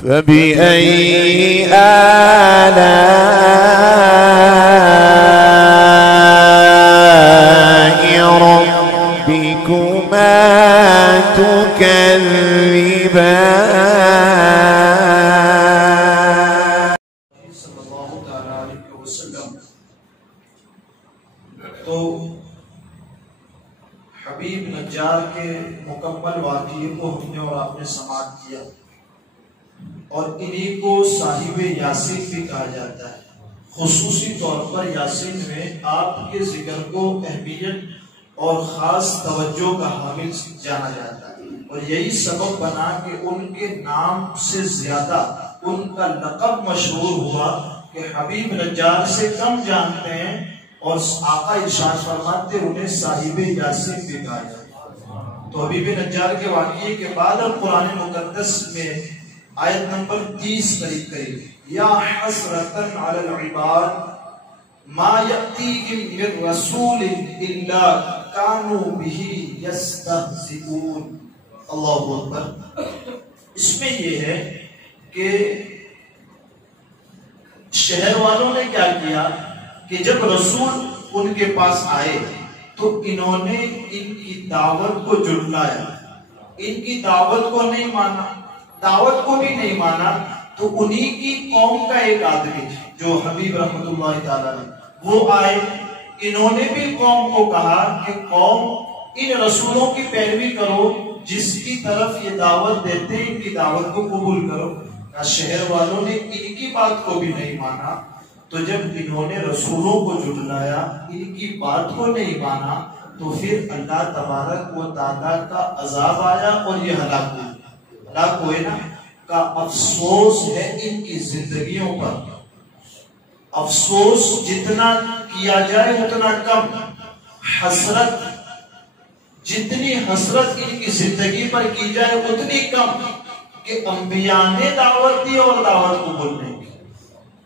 فبأي آلاء ربكما تكذبان. صلی اللہ علیہ وسلم تو حبیب نجار کے مکمل واقعے کو ہم نے اور آپ نے سماعت کیا، اور انہی کو صاحب یاسین بھی کہا جاتا ہے۔ خصوصی طور پر یاسین میں آپ کے ذکر کو اہمیت اور خاص توجہ کا حامل جانا جاتا ہے، اور یہی سبب بنا کہ ان کے نام سے زیادہ ان کا لقب مشہور ہوا کہ حبیب نجار سے کم جانتے ہیں، اور آقا ارشاد فرماتے انہیں صاحب یاسین بھی کہا جاتا ہے۔ تو حبیب نجار کے واقعے کے بعد اب قرآن مقدس میں آیت نمبر 30 قریب یا حسرتن علی العباد ما یأتیہم من رسول الا کانوا بہ یستہزئون۔ اللہ اکبر۔ اس میں یہ ہے کہ شہر والوں نے کیا کیا کہ جب رسول ان کے پاس آئے تو انہوں نے ان کی دعوت کو جھٹلایا، ان کی دعوت کو نہیں مانا، دعوت کو بھی نہیں مانا۔ تو انہی کی قوم کا ایک آدمی جو حبیب رحمت اللہ تعالیٰ نے وہ آئے، انہوں نے بھی قوم کو کہا کہ قوم ان رسولوں کی پیروی کرو جس کی طرف یہ دعوت دیتے ہیں، ان کی دعوت کو قبول کرو۔ شہر والوں نے ان کی بات کو بھی نہیں مانا، تو جب انہوں نے رسولوں کو جھٹلایا، ان کی بات کو نہیں مانا، تو پھر اللہ تبارک و تعالیٰ کا عذاب آیا اور یہ ہلاک ہوئے۔ ہلاک ہوئے نا کا افسوس ہے ان کی زندگیوں پر۔ افسوس جتنا کیا جائے اتنا کم، حسرت جتنی حسرت ان کی زندگی پر کی جائے اتنی کم کہ انبیاء نے دعوت دی اور دعوت قبول نہیں کی۔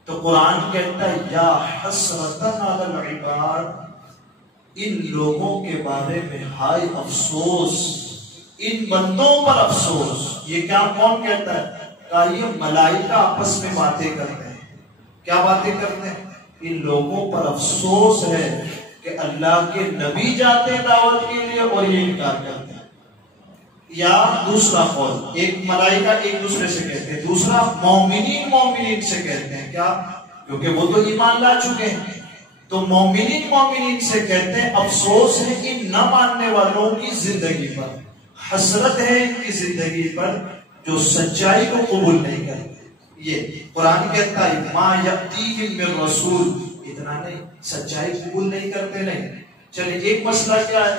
تو قرآن کہتا ہے یا حسرتن علی العباد، ان لوگوں کے بارے میں ہائے افسوس، ان بندوں پر افسوس۔ یہ کیا کون کہتا ہے؟ کہ یہ ملائکہ آپس میں باتیں کرتے ہیں۔ کیا باتیں کرتے ہیں؟ ان لوگوں پر افسوس ہے کہ اللہ کے نبی جاتے ہیں دعوت کے لیے اور یہ انکار کرتے ہیں۔ یا دوسرا قول، ایک ملائکہ ایک دوسرے سے کہتے ہیں، دوسرا مومنین سے کہتے ہیں۔ کیا؟ کیونکہ وہ تو ایمان لا چکے ہیں، تو مومنین سے کہتے ہیں افسوس ہے ان نہ ماننے والوں کی زندگی پر، حسرت ہے ان کی زندگی پر جو سچائی کو قبول نہیں کرتے۔ یہ قرآن کہتا ہے ما یأتیہم من رسول، اتنا نہیں، سچائی قبول نہیں کرتے نہیں۔ چلیے ایک مسئلہ کیا ہے،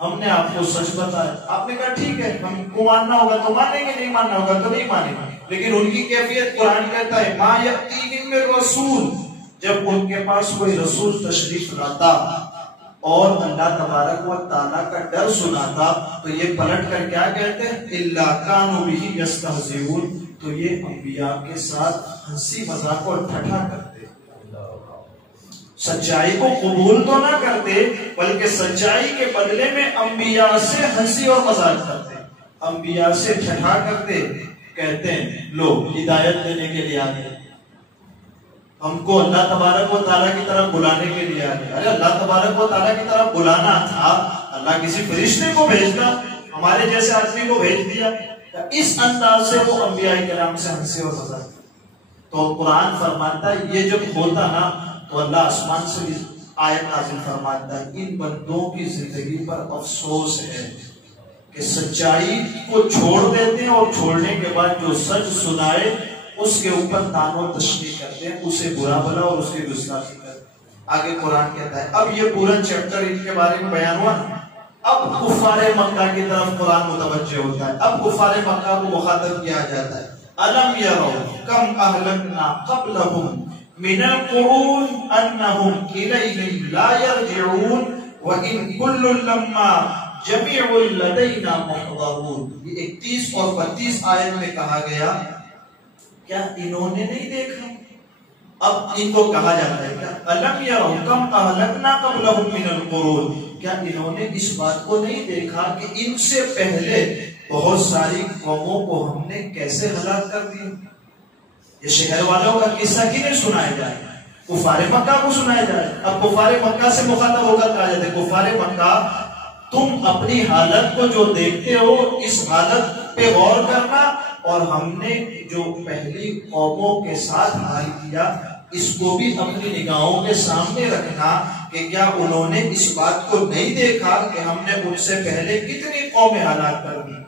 ہم نے آپ کو سچ بتایا، آپ نے کہا ٹھیک ہے، ہم کو ماننا ہوگا تو مانیں گے، نہیں ماننا ہوگا تو نہیں مانیں گے۔ لیکن ان کی کیفیت قرآن کہتا ہے ما یأتیہم من رسول، جب ان کے پاس کوئی رسول تشریف لاتا اور اللہ تبارک و تعالیٰ کا ڈر سناتا تو یہ پلٹ کر کیا کہتے ہیں؟ اِلَّا كَانُوا بِهِ يَسْتَهْزِئُونَ، تو یہ انبیاء کے ساتھ ہنسی مذاق اور ٹھٹھا کرتے، سچائی کو قبول تو نہ کرتے بلکہ سچائی کے بدلے میں انبیاء سے ہنسی اور مذاق کرتے، انبیاء سے ٹھٹھا کرتے، کہتے ہیں لوگ ہدایت دینے کے لیے آگے، ہم کو اللہ تبارک و تعالیٰ کی طرف بلانے کے لیے آگے۔ ارے اللہ تبارک و تعالیٰ کی طرف بلانا تھا، اللہ کسی فرشتے کو بھیجتا، ہمارے جیسے آدمی کو بھیج دیا۔ اس انداز سے وہ انبیاء کرام سے ہنسی اور مذاق۔ تو قرآن فرماتا ہے یہ جب ہوتا نا تو اللہ آسمان سے آیت نازل فرماتا ہے ان بندوں کی زندگی پر افسوس ہے کہ سچائی کو چھوڑ دیتے ہیں اور چھوڑنے کے بعد جو سچ سنائے اس کے اوپر تان و تشنیع کرتے ہیں، اسے برا بھلا اور اس کی گستاخی کرتے ہیں۔ آگے قرآن کہتا ہے اب یہ پورا چیپٹر ان کے بارے میں بیان ہوا نا، اب کفار مکہ کی طرف قرآن متوجہ ہوتا ہے، اب کفار مکہ کو مخاطب کیا جاتا ہے۔ أَلَمْ يَرَوْا كَمْ أَهْلَكْنَا قَبْلَهُمْ مِنَ الْقُرُونِ أَنَّهُمْ إِلَيْهِمْ لَا يَرْجِعُونَ وَإِنْ كُلٌّ لَمَّا جَمِيعٌ لَدَيْنَا مُحْضَرُونَ۔ یہ 31 اور 32 آیت میں کہا گیا کیا انہوں نے نہیں دیکھا؟ اب ان کو کہا جاتا ہے کیا أَلَمْ يَرَوْا كَمْ أَهْلَكْنَا قَبْلَهُمْ مِنَ الْقُرُونِ، کیا انہوں نے اس بات کو نہیں دیکھا کہ ان سے پہلے بہت ساری قوموں کو ہم نے کیسے ہلاک کر دیا. یہ شہر والوں کا قصہ کیوں سنایا جائے؟ کفار مکہ کو سنایا جائے. اب کفار مکہ سے مخاطب ہو کر کہا جاتا ہے کفار مکہ تم اپنی حالت کو جو دیکھتے ہو اس حالت پہ غور کرنا، اور ہم نے جو پہلی قوموں کے ساتھ حال کیا اس کو بھی اپنی نگاہوں کے سامنے رکھنا کہ کیا انہوں نے اس بات کو نہیں دیکھا کہ ہم نے ان سے پہلے کتنی قومیں ہلاک کر دی.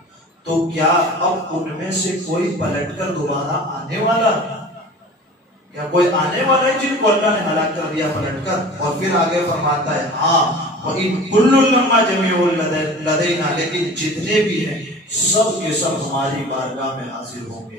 تو کیا اب ان میں سے کوئی پلٹ کر دوبارہ آنے والا ہے؟ یا کوئی آنے والا ہے جن کو اللہ نے ہلاک کر دیا پلٹ کر؟ اور پھر آگے فرماتا ہے ہاں وَإِن كُلٌّ لَمَّا جَمِيعٌ لَدَيْنَا، لیکن جتنے بھی ہیں سب کے سب ہماری بارگاہ میں حاضر ہوں گے.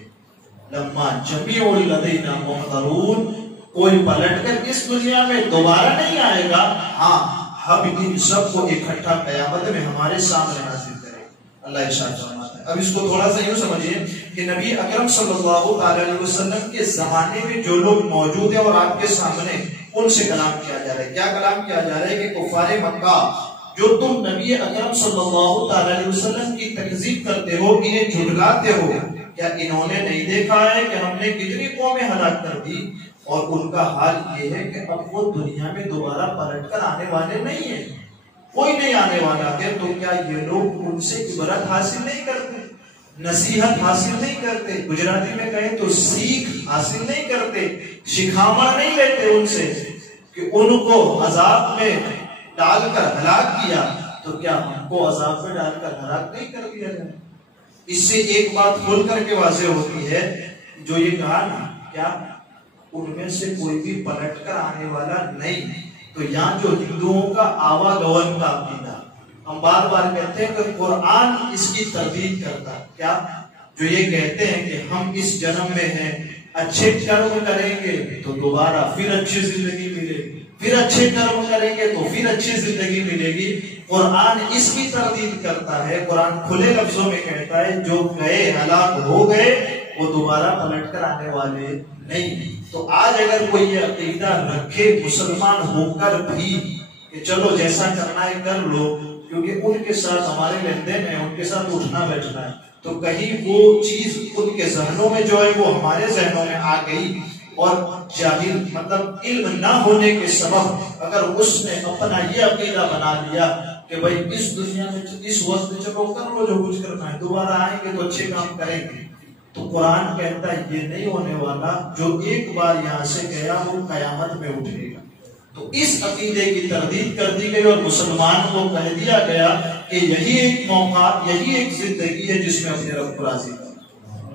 لَمَّا جَمِيعٌ لَدَيْنَا مُحْضَرُونَ، کوئی پلٹ کر اس دنیا میں دوبارہ نہیں آئے گا، ہاں ہم ان سب کو اکٹھا قیامت میں ہمارے سامنے حاضر کریں. اللہ ارشاد فرماتا ہے. اب اس کو تھوڑا سا یوں سمجھیے کہ نبی اکرم صلی اللہ علیہ وسلم کے زمانے میں جو لوگ موجود ہیں اور آپ کے سامنے ان سے کلام کیا جا رہا ہے. کیا کلام کیا جا رہا ہے کہ کفار مکہ جو تم نبی اکرم صلی اللہ علیہ وسلم کی تکذیب کرتے ہو، انہیں جھٹلاتے ہو، کیا انہوں نے نہیں دیکھا ہے کہ ہم نے کتنی قومیں ہلاک کر دی؟ اور ان کا حال یہ ہے کہ اب وہ دنیا میں دوبارہ پلٹ کر آنے والے نہیں ہیں، کوئی نہیں آنے والا ہے. تو کیا یہ لوگ ان سے عبرت حاصل نہیں کرتے، نصیحت حاصل نہیں کرتے، گجراتی میں کہیں تو سیکھ حاصل نہیں کرتے، شکھامہ نہیں لیتے ان سے کہ ان کو عذاب میں ڈال کر ہلاک کیا؟ تو کیا ہم کو عذاب میں ڈال کر ہلاک نہیں کر دیا جائے؟ اس سے ایک بات کھول کر کے واضح ہوتی ہے جو یہ کہا نا کیا ان میں سے کوئی بھی پلٹ کر آنے والا نہیں. تو یہاں جو ہندوؤں کا آواگون کا عقیدہ، ہم بار بار کہتے ہیں کہ قرآن اس کی تردید کرتا ہے. کیا جو یہ کہتے ہیں کہ ہم اس جنم میں ہیں، اچھے کرم کریں گے تو دوبارہ پھر اچھی زندگی ملے گی، پھر اچھے کرم کریں گے تو پھر اچھی زندگی ملے گی. قرآن اس کی تردید کرتا ہے. قرآن کھلے لفظوں میں کہتا ہے جو گئے ہلاک ہو گئے وہ دوبارہ پلٹ کر آنے والے نہیں. تو آج اگر کوئی یہ عقیدہ رکھے مسلمان ہو کر بھی کہ چلو جیسا کرنا ہے کر لو کیونکہ ان کے ساتھ ہمارے لین دین ہے، ان کے ساتھ اٹھنا بیٹھنا ہے، تو کہیں وہ چیز ان کے ذہنوں میں جو ہے وہ ہمارے ذہنوں میں آ گئی، اور جاہل مطلب علم نہ ہونے کے سبب اگر اس نے اپنا یہ عقیدہ بنا لیا کہ بھائی اس دنیا میں اس وقت چلو کر لو جو کچھ کرنا ہے، دوبارہ آئیں گے تو اچھے کام کریں گے. تو قرآن کہتا ہے یہ نہیں ہونے والا، جو ایک بار یہاں سے گیا وہ قیامت میں اٹھے گا. تو اس عقیدے کی تردید کر دی گئی اور مسلمان کو کہہ دیا گیا کہ یہی ایک موقع، یہی ایک زندگی ہے جس میں اپنے رب کو راضی کرنا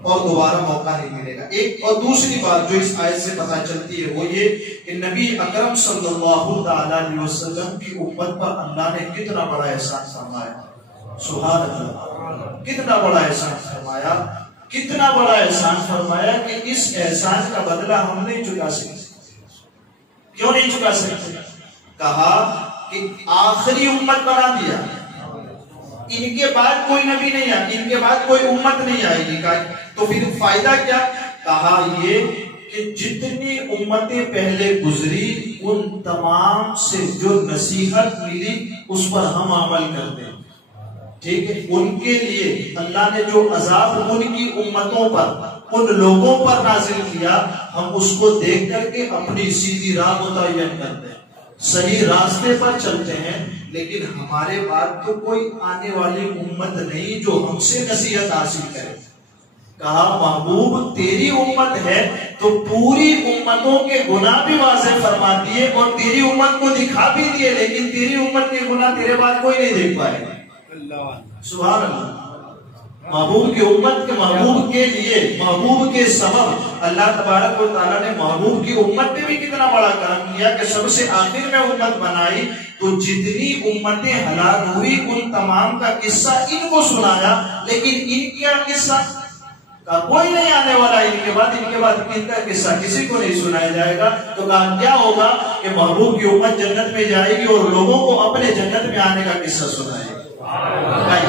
اور دوبارہ موقع نہیں ملے گا. ایک اور دوسری بات جو اس آیت سے پتہ چلتی ہے وہ یہ کہ نبی اکرم صلی اللہ علیہ وسلم کی امت پر اللہ نے کتنا بڑا احسان فرمایا. سبحان اللہ، کتنا بڑا احسان فرمایا، کتنا بڑا احسان فرمایا کہ اس احسان کا بدلہ ہم نہیں چکا سکتے. کیوں نہیں چکا سکتے؟ کہا کہ آخری امت بنا دیا، ان کے بعد کوئی نبی نہیں آئے، ان کے بعد کوئی امت نہیں آئے گی. تو پھر فائدہ کیا؟ کہا یہ کہ جتنی امتیں پہلے گزری ان تمام سے جو نصیحت ملی اس پر ہم عمل کرتے ہیں. ٹھیک ہے، ان کے لیے اللہ نے جو عذاب ان کی امتوں پر، ان لوگوں پر نازل کیا، ہم اس کو دیکھ کر کے اپنی سیدھی راہ متعین کرتے ہیں، صحیح راستے پر چلتے ہیں. لیکن ہمارے بعد تو کوئی آنے والی امت نہیں جو ہم سے نصیحت حاصل کرے. کہا محبوب تیری امت ہے تو پوری امتوں کے گناہ بھی واضح فرما دیے اور تیری امت کو دکھا بھی دیے، لیکن تیری امت کے گناہ تیرے بعد کوئی نہیں دیکھ پائے گا. سبحان اللہ. محبوب کی امت کے محبوب کے لیے، محبوب کے سبب اللہ تبارک و تعالیٰ نے محبوب کی امت پہ بھی کتنا بڑا کرم کیا کہ سب سے آخر میں امت بنائی. تو جتنی امتیں ہلاک ہوئی ان تمام کا قصہ ان کو سنایا، لیکن ان کا قصہ کا کوئی نہیں آنے والا. ان کے بعد ان کا قصہ کسی کو نہیں سنایا جائے گا. تو کہا کیا ہوگا کہ محبوب کی امت جنت میں جائے گی اور لوگوں کو اپنے جنت میں آنے کا قصہ سنائے گا.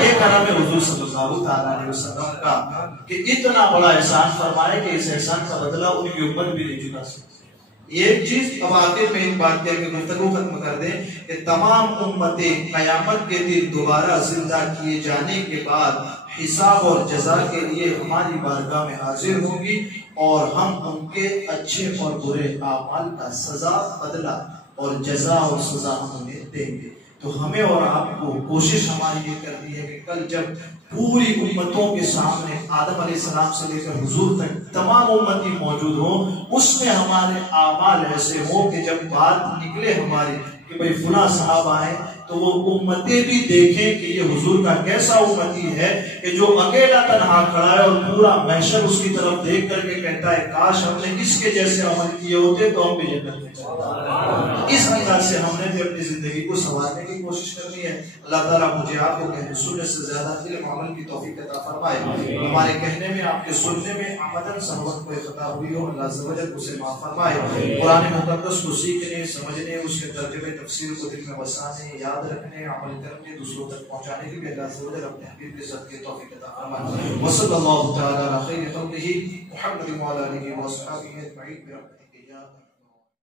یہ کرم ہے حضور صلی اللہ علیہ وسلم کا کہ اتنا بڑا احسان فرمائے کہ اس احسان کا بدلہ ان کی امت بھی نہیں چکا سکتی. ایک چیز اب آخر میں ان بات کر کے گفتگو ختم کر دیں کہ تمام امتیں قیامت کے دن دوبارہ زندہ کیے جانے کے بعد حساب اور جزا کے لیے ہماری بارگاہ میں حاضر ہوں گی، اور ہم ان کے اچھے اور برے اعمال کا سزا، بدلہ اور جزا اور سزا ہم انہیں دیں گے۔ تو ہمیں اور آپ کو کوشش ہماری یہ کرنی ہے کہ کل جب پوری امتوں کے سامنے آدم علیہ السلام سے لے کر حضور تک تمام امتی موجود ہوں، اس میں ہمارے اعمال ایسے ہوں کہ جب بات نکلے ہماری کہ بھئی فلاں صاحب آئے، تو وہ امتیں بھی دیکھیں کہ یہ حضور کا کیسا امتی ہے کہ جو اکیلا تنہا کھڑا ہے اور پورا محشر اس کی طرف دیکھ کر کے کہتا ہے کاش ہم نے اس کے جیسے عمل کیے ہوتے تو ہم بھی جنت میں چلتے۔ اس انداز سے ہم نے بھی اپنی زندگی کو سنوارنے کی کوشش کرنی ہے۔ اللہ تعالیٰ مجھے آپ کو کہنے سننے سے زیادہ علم عمل کی توفیق عطا فرمائے۔ ہمارے کہنے میں، آپ کے سننے میں آمدن سنوت کوئی خطا ہوئی ہو، اللہ عز و جل اسے معاف فرمائے۔ قرآن مقدس کو سیکھنے، سمجھنے، اس کے ترجمے تفسیر کو دل میں بسانے، یاد رکھنے، عمل کرنے، دوسروں تک پہنچانے کی بھی اللہ عز و جل اپنے حبیب کے صدقے توفیق عطا فرمائے۔ وصلی اللہ تعالی علی خیر خلقہ محمد وعلی آلہ وصحبہ اجمعین برحمتک یا